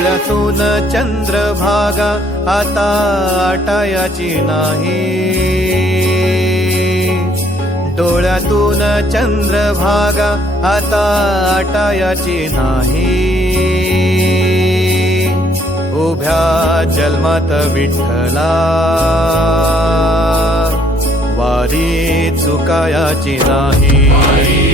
तुळसून चंद्र भाग अटयची आता नाही तुळसून चंद्र भाग अटयची आता नाही उभ्या जलमत विठ्ठला वारी चुकायची नाही